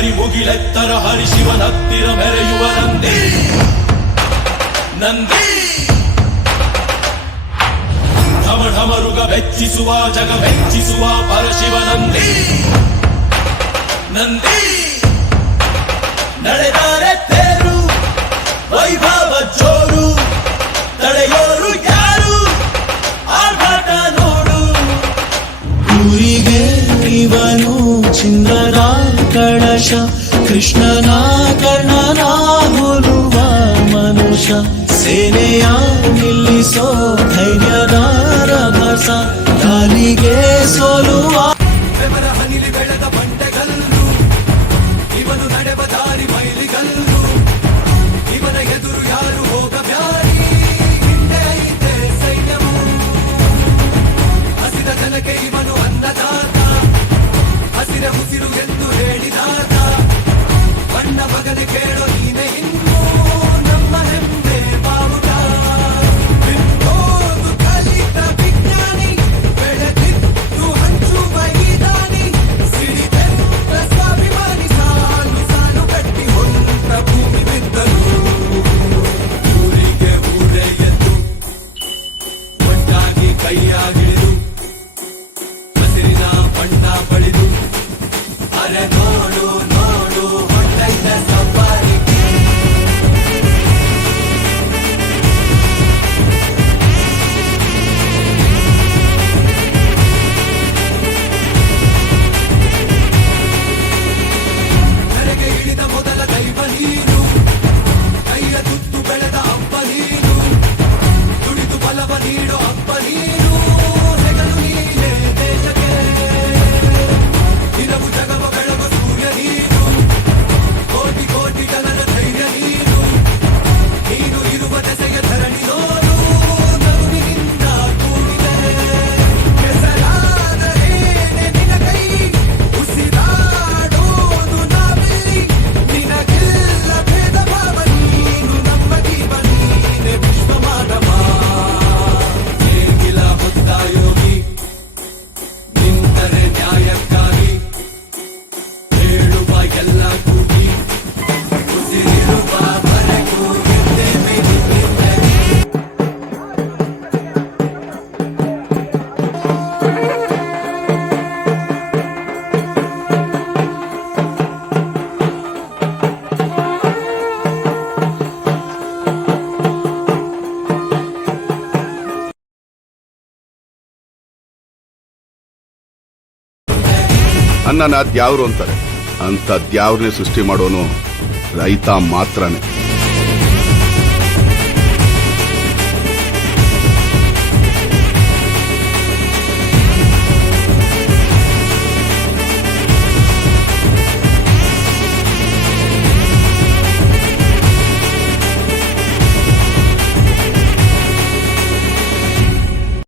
ಕರಿ ಮುಗಿಲೆತ್ತರ ಹರಿಶಿವನತ್ತಿರ ಮೆರೆಯುವ ನಂದಿ ನಂದಿ ಢಮ ಢಮರುಗ ಬೆಚ್ಚಿಸುವ ಜಗ ಬೆಚ್ಚಿಸುವ ಪರಶಿವ ನಂದಿ ನಂದಿ ನಡೆದರೆ ತೇರು ವೈಭವ ಜೋರು ತಡೆಯೋರು ಯಾರು ಆರ್ಭಟ ನೋಡು ಊರಿಗೆ ಇವನು ಚಿನ್ನದ ಕಳಶ ಕೃಷ್ಣನ ಕರ್ಣನ ಹೋಲುವ ಮನುಷ್ಯ ಸೇನೆಯ ನಿಲ್ಲಿಸೋ ಧೈರ್ಯದ ರಭಸ ದಾನಿಗೆ ಸೋಲುವ ಬೆವರ ಹನಿಲಿ ಬೆಳೆದ ಬಂಡೆಗಲ್ಲು ಇವನು ನಡೆವ ದಾರಿ ಮೈಲಿಗಲ್ಲು ಇವನ ಎದುರು ಯಾರು ಹೋಗಬ್ಯಾರಿ ಹಿಂದೆ ಐತೆ ಸೈನ್ಯವು ಹಸಿದ ಜನಕ್ಕೆ ಇವನು ಅನ್ನದಾತ ಹಸಿರ ಉಸಿರು ಎಂದು ಹೇಳಿದಾತ ಬಣ್ಣ ಮಗನೆ ಕೇಳೋ ನೀನೆ ಇನ್ನು ನಮ್ಮ ಹೆಮ್ಮೆ ಬಾವುಟ ಬಿಟ್ಟೋದು ಕಲಿತ ವಿಜ್ಞಾನಿ ಬೆಳೆದಿದ್ದು ಹಂಚುವ ಗೀತಾನಿ ಸಿಡಿದೆತ್ತ ಸ್ವಾಭಿಮಾನಿ ಸಾಲು ಸಾಲು ಕಟ್ಟಿ ಹೊಂಟ ಭೂಮಿ ಬಿದ್ದನು ಊರಿಗೆ ಊರೇ ಎದ್ದು ಒಟ್ಟಾಗಿ ಕೈಯಾಗಿಳಿದು ಹಸಿರಿನ ಬಣ್ಣ ಬಳಿದು ಅರೆ ನೋಡು ನೋಡು ಹೊಟ್ಟೈತೆ ಸವಾರಿ ನೆರೆಗೆ ಹಿಡಿದ ಮೊದಲ ದೈವ ನೀನು ಕೈಯ ತುತ್ತು ಬೆಳೆದ ಹಬ್ಬ ನೀನು ದುಡಿದು ಬಲವ ನೀಡೋ ಹಬ್ಬ ನೀನು ಹೆಗಲು ನೀನೆ ದೇಶಕ್ಕೆ ದಿನವು ಜಗವ ಬೆಳಗ ಸೂರ್ಯ ನೀನು ಕೋಟಿ ಕೋಟಿ ಜನರ ಧೈರ್ಯ ನೀನು ನೀನು ಇರುವ ದೆಸೆಯ ಧರಣಿ ನೋಡು ನಗುವಿನಿಂದ ಕೂಡಿದೆ ಕೆಸರಾದ ಏನೆ ನಿನ ಕೈ ಉಸಿರಾಡೋದು ನಾವಿಲ್ಲಿ ನಿನಗೆಲ್ಲ ಭೇದ ಭಾವ ನೀನು ನಮ್ಮ ಜೀವ ನೀನೆ ವಿಶ್ವ ಮಾನವ ನೇಗಿಲ ಹೊತ್ತ ಯೋಗಿ ನಿಂತರೆ ನ್ಯಾಯಕ್ಕಾಗಿ ಹೇಳುವ ಎಲ್ಲ ಕೂಗಿ ಉಸಿರಿರುವ ಬರೆಗೂ ಗೆದ್ದೇವೆ ನಿನ್ನಿಂದಲೇ. ಅನ್ನನ ದ್ಯಾವ್ರು ಅಂತಾರೆ ಅಂತ ದ್ಯಾವ್ರನ್ನೇ ಸೃಷ್ಟಿ ಮಾಡೋನು ರೈತ ಮಾತ್ರನೇ.